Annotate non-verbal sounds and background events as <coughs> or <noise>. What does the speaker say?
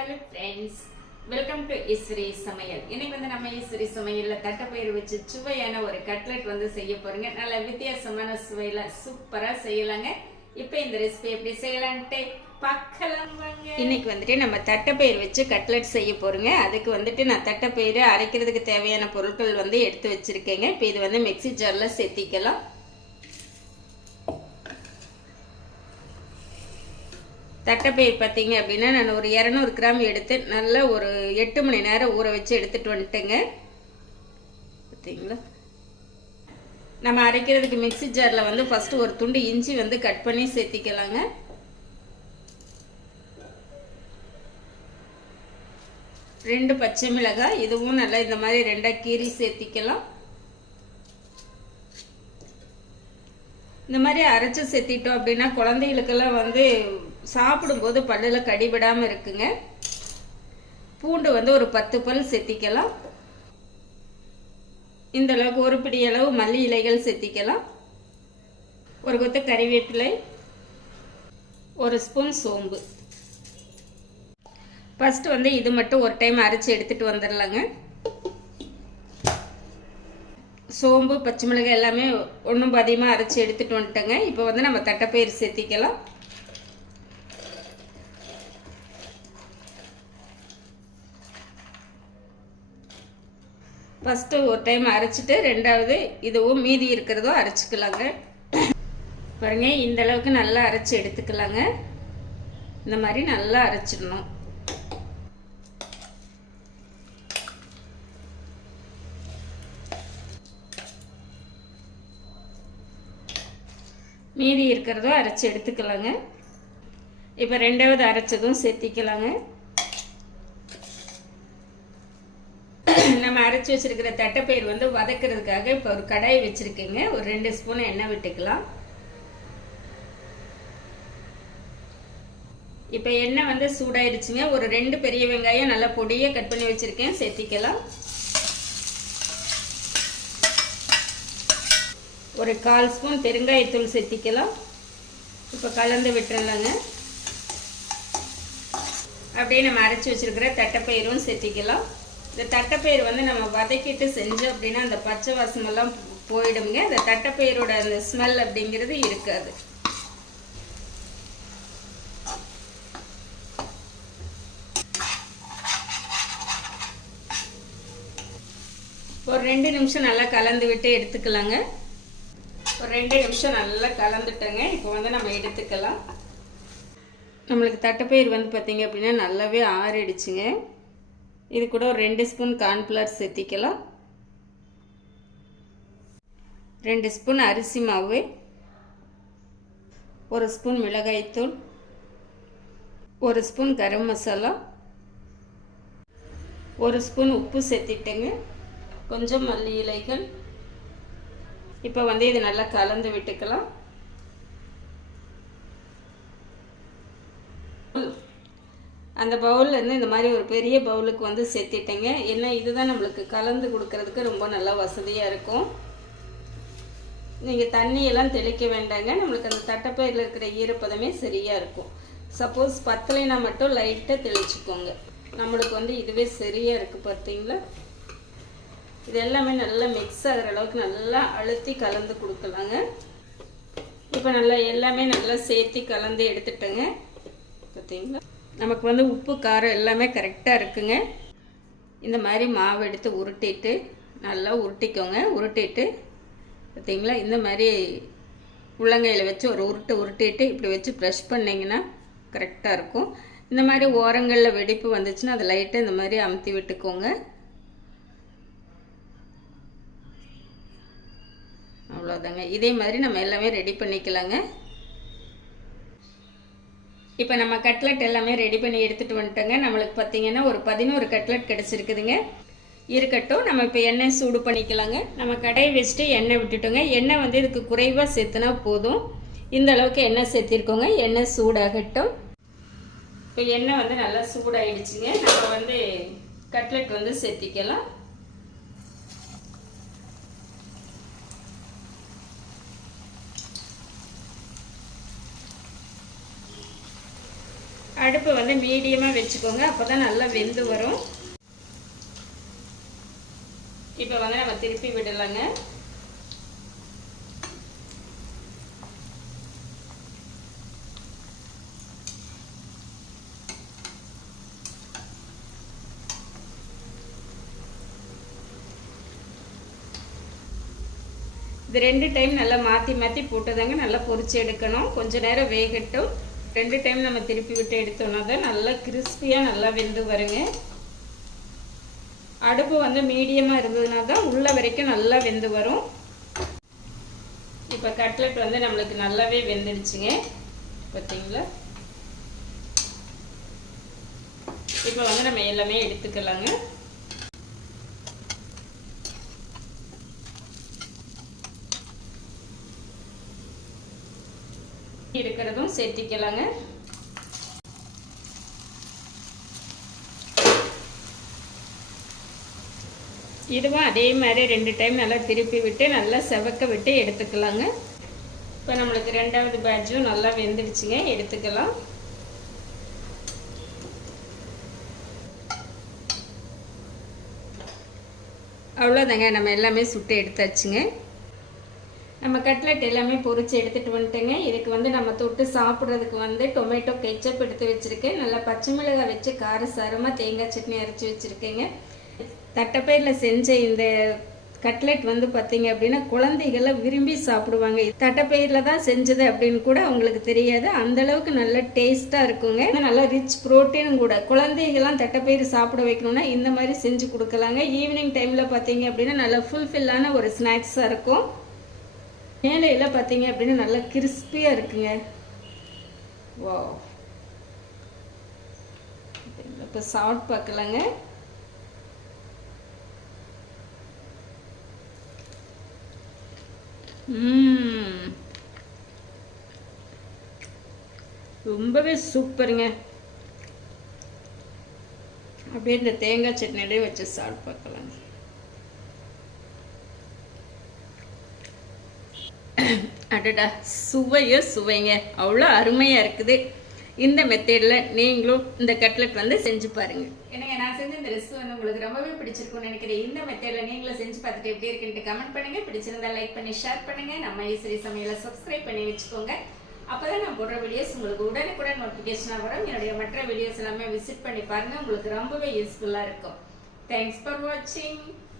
Hello friends welcome to Eswari சமையல் இன்னைக்கு வந்து நம்ம ஈஸ்வரி சமையலில் தட்டைப்பயிறு வச்சு சுவையான ஒரு கட்லெட் வந்து செய்ய போறோங்க. நல்ல வித்தியாசமான சுவையில சூப்பராக செய்யலாங்க. இப்போ இந்த ரெசிபி எப்படி செய்யலான்ட்டு பார்க்கலாம் வாங்க. இன்னைக்கு வந்துட்டு நம்ம தட்டைப்பயிர் வச்சு கட்லெட் செய்ய போறோங்க. அதுக்கு வந்துட்டு நான் தட்டைப்பயிறு அரைக்கிறதுக்கு தேவையான பொருட்கள் வந்து எடுத்து வச்சிருக்கேங்க. இப்போ இது வந்து மிக்ஸி ஜாரில் சேர்த்திக்கலாம். தட்டைப்பயிர் பார்த்தீங்க அப்படின்னா நான் ஒரு இரநூறு கிராம் எடுத்து நல்லா ஒரு எட்டு மணி நேரம் ஊற வச்சு எடுத்துகிட்டு வந்துட்டேங்க. பார்த்தீங்களா? நம்ம அரைக்கிறதுக்கு மிக்ஸி ஜாரில் வந்து ஃபஸ்ட்டு ஒரு துண்டு இஞ்சி வந்து கட் பண்ணி சேர்த்திக்கலாங்க. ரெண்டு பச்சை மிளகாய் இதுவும் நல்லா இந்த மாதிரி ரெண்டாக கீரி சேர்த்திக்கலாம். இந்த மாதிரி அரைச்சி சேர்த்திட்டோம் அப்படின்னா குழந்தைகளுக்கெல்லாம் வந்து சாப்பிடும்போது பல்லில் கடிபடாமல் இருக்குங்க. பூண்டு வந்து ஒரு பத்து பல் சேர்த்திக்கலாம் இந்த அளவுக்கு ஒரு பிடி அளவு மல்லி இலைகள் சேர்த்திக்கலாம் ஒரு கொத்து கறிவேப்பிலை ஒரு ஸ்பூன் சோம்பு. ஃபஸ்ட்டு வந்து இது மட்டும் ஒரு டைம் அரைச்சி எடுத்துகிட்டு வந்துடலாங்க சோம்பு பச்சை மிளகாய் எல்லாமே ஒன்றும் பாதியமாக அரைச்சி எடுத்துகிட்டு வந்துட்டேங்க. இப்போ வந்து நம்ம தட்டைப்பயிறு சேர்த்திக்கலாம் ஃபஸ்ட்டு ஒரு டைம் அரைச்சிட்டு ரெண்டாவது இதுவும் மீதி இருக்கிறதோ அரைச்சிக்கலாங்க. பாருங்க இந்த அளவுக்கு நல்லா அரைச்சி எடுத்துக்கலாங்க. இந்த மாதிரி நல்லா அரைச்சிடணும். மீதி இருக்கிறதும் அரைச்சி எடுத்துக்கலாங்க. இப்போ ரெண்டாவது அரைச்சதும் சேர்த்திக்கலாங்க நம்ம அரைச்சி வச்சிருக்கிற தட்டைப்பயிர் வந்து வதக்கிறதுக்காக இப்போ ஒரு கடாய் வச்சுருக்கேங்க. ஒரு ரெண்டு ஸ்பூன் எண்ணெய் விட்டுக்கலாம். இப்போ எண்ணெய் வந்து சூடாயிருச்சுங்க. ஒரு ரெண்டு பெரிய வெங்காயம் நல்லா பொடியாக கட் பண்ணி வச்சுருக்கேன். சேர்த்திக்கலாம். ஒரு கால் ஸ்பூன் பெருங்காயத்தூள் சேர்த்திக்கலாம். இப்போ கலந்து விட்டுறலாங்க. அப்படியே நம்ம அரைச்சி வச்சுருக்கிற தட்டைப்பயிரும் சேர்த்திக்கலாம். இந்த தட்டைப்பயிர் வந்து நம்ம வதக்கிட்டு செஞ்சோம் அப்படின்னா அந்த பச்சை வாசமெல்லாம் போயிடுங்க அந்த தட்டைப்பயிரோட அந்த ஸ்மெல் அப்படிங்கிறது இருக்காது. ஒரு ரெண்டு நிமிஷம் நல்லா கலந்து விட்டு எடுத்துக்கலாங்க. ஒரு ரெண்டு நிமிஷம் நல்லா கலந்துட்டேங்க. இப்போ வந்து நம்ம எடுத்துக்கலாம். நம்மளுக்கு தட்டைப்பயிர் வந்து பார்த்திங்க அப்படின்னா நல்லாவே ஆறிடுச்சுங்க. இது கூட ஒரு ரெண்டு ஸ்பூன் கார்ன்ஃப்ளவர் சேர்த்திக்கலாம் ரெண்டு ஸ்பூன் அரிசி மாவு. ஒரு ஸ்பூன் மிளகாய்த்தூள் ஒரு ஸ்பூன் கரம் மசாலா. ஒரு ஸ்பூன் உப்பு சேர்த்திட்டேங்க கொஞ்சம் மல்லி இலைகள். இப்போ வந்து இது நல்லா கலந்து விட்டுக்கலாம். அந்த பவுல்லேருந்து இந்த மாதிரி ஒரு பெரிய பவுலுக்கு வந்து சேர்த்திட்டேங்க. ஏன்னா இதுதான் நம்மளுக்கு கலந்து கொடுக்கறதுக்கு ரொம்ப நல்லா வசதியாக இருக்கும். நீங்கள் தண்ணியெல்லாம் தெளிக்க வேண்டாங்க. நம்மளுக்கு அந்த தட்டைப்பயிரில் இருக்கிற ஈரப்பதமே சரியாக இருக்கும். சப்போஸ் பத்தலைனா மட்டும் லைட்டாக தெளிச்சுக்கோங்க. நம்மளுக்கு வந்து இதுவே சரியாக இருக்குது பார்த்தீங்களா இது எல்லாமே நல்லா மிக்ஸ் ஆகிற அளவுக்கு நல்லா அழுத்தி கலந்து கொடுக்கலாங்க. இப்போ நல்லா எல்லாமே நல்லா சேர்த்தி கலந்து எடுத்துட்டேங்க. பார்த்தீங்களா நமக்கு வந்து உப்பு காரம் எல்லாமே கரெக்டாக இருக்குங்க. இந்த மாதிரி மாவு எடுத்து உருட்டிட்டு நல்லா உருட்டிக்கோங்க. உருட்டிட்டு பார்த்தீங்களா இந்த மாதிரி உள்ளங்கையில் வச்சு ஒரு உருட்டு உருட்டிட்டு இப்படி வச்சு ப்ரெஷ் பண்ணிங்கன்னா கரெக்டாக இருக்கும். இந்த மாதிரி ஓரங்களில் வெடிப்பு வந்துச்சுன்னா அதை லைட்டாக இந்த மாதிரி அமுத்தி விட்டுக்கோங்க. அவ்வளோதாங்க இதே மாதிரி நம்ம எல்லாமே ரெடி பண்ணிக்கலாங்க. இப்போ நம்ம கட்லெட் எல்லாமே ரெடி பண்ணி எடுத்துகிட்டு வந்துட்டோங்க. நம்மளுக்கு பார்த்தீங்கன்னா ஒரு பதினோரு கட்லெட் கிடச்சிருக்குதுங்க. இருக்கட்டும் நம்ம இப்போ எண்ணெய் சூடு பண்ணிக்கலாங்க. நம்ம கடையை வச்சுட்டு எண்ணெய் விட்டுட்டோங்க. எண்ணெய் வந்து இதுக்கு குறைவாக சேர்த்துனா போதும். இந்த அளவுக்கு எண்ணெய் சேர்த்திருக்கோங்க. எண்ணெய் சூடாகட்டும். இப்போ எண்ணெய் வந்து நல்லா சூடாகிடுச்சுங்க நம்ம வந்து கட்லெட் வந்து சேர்த்திக்கலாம். அடுப்பு வந்து மீடியமாக வச்சுக்கோங்க. அப்போ தான் நல்லா வெந்து வரும். இப்போ வந்து நம்ம திருப்பி விடலாங்க. இது ரெண்டு டைம் நல்லா மாற்றி மாற்றி போட்டதாங்க. நல்லா பொரிச்சு எடுக்கணும். கொஞ்ச நேரம் வேகட்டும். ரெண்டு டைம் நம்ம திருப்பி விட்டு எடுத்தோம்னா தான் நல்லா கிறிஸ்பியாக நல்லா வெந்து வருங்க. அடுப்பு வந்து மீடியமாக இருந்ததுனா தான் உள்ள வரைக்கும் நல்லா வெந்து வரும். இப்போ கட்லெட் வந்து நம்மளுக்கு நல்லாவே வெந்துடுச்சுங்க. பார்த்தீங்களா இப்போ வந்து நம்ம எல்லாமே எடுத்துக்கலாங்க. இருக்கிறதும் சேர்த்திக்கலாங்க. இதுவும் அதே மாதிரி ரெண்டு டைம் நல்லா திருப்பி விட்டு நல்லா செவக்க விட்டு எடுத்துக்கலாங்க. இப்போ நம்மளுக்கு ரெண்டாவது பேட்சும் நல்லா வெந்துடுச்சுங்க. எடுத்துக்கலாம். அவ்வளோதாங்க நம்ம எல்லாமே சுட்டு எடுத்தாச்சுங்க. நம்ம கட்லெட் எல்லாமே பொறிச்சு எடுத்துகிட்டு வந்துட்டேங்க. இதுக்கு வந்து நம்ம தொட்டு சாப்பிட்றதுக்கு வந்து டொமேட்டோ கெச்சப் எடுத்து வச்சுருக்கேன். நல்லா பச்சை மிளகாய் வச்சு காரசாரமாக தேங்காய் சட்னி அரைச்சி வச்சுருக்கேங்க. தட்டைப்பயிரில் செஞ்ச இந்த கட்லெட் வந்து பார்த்தீங்க அப்படின்னா குழந்தைகளை விரும்பி சாப்பிடுவாங்க. தட்டைப்பயிரில் தான் செஞ்சது அப்படின்னு கூட அவங்களுக்கு தெரியாது. அந்தளவுக்கு நல்ல டேஸ்ட்டாக இருக்குங்க. நல்லா ரிச் ப்ரோட்டீனும் கூட. குழந்தைகள்லாம் தட்டைப்பயிறு சாப்பிட வைக்கணும்னா இந்த மாதிரி செஞ்சு கொடுக்கலாங்க. ஈவினிங் டைமில் பார்த்தீங்க அப்படின்னா நல்லா ஃபுல்ஃபில்லான ஒரு ஸ்நாக்ஸாக இருக்கும். மேலையில் பார்த்தீங்க அப்படின்னா நல்லா கிறிஸ்பியாக இருக்குங்க. வா இப்போ சாப்பிட்டு பார்க்கலாங்க ரொம்பவே சூப்பருங்க. அப்படியே இந்த தேங்காய் சட்னிலே வச்சு சாப்பிட்டு பார்க்கலாங்க <coughs> அடடா சுவையோ சுவைங்க. அவ்வளோ அருமையாக இருக்குது. இந்த மெத்தேடில் நீங்களும் இந்த கட்லெட் வந்து செஞ்சு பாருங்க. எனக்கு நான் செஞ்ச இந்த ரெசிபி வந்து உங்களுக்கு ரொம்பவே பிடிச்சிருக்கும்னு நினைக்கிறேன். இந்த மெத்தேடில் நீங்களும் செஞ்சு பார்த்துட்டு எப்படி இருக்குன்ட்டு கமெண்ட் பண்ணுங்கள் பிடிச்சிருந்தா லைக் பண்ணி ஷேர் பண்ணுங்கள் நம்ம ஈஸ்வரி சமையலை சப்ஸ்கிரைப் பண்ணி வச்சுக்கோங்க. அப்போ தான் நான் போடுற வீடியோஸ் உங்களுக்கு உடனுக்குடன் நோட்டிஃபிகேஷனாக வரும். என்னுடைய மற்ற வீடியோஸ் எல்லாமே விசிட் பண்ணி பாருங்கள் உங்களுக்கு ரொம்பவே யூஸ்ஃபுல்லாக இருக்கும். தேங்க்ஸ் ஃபார் வாட்சிங்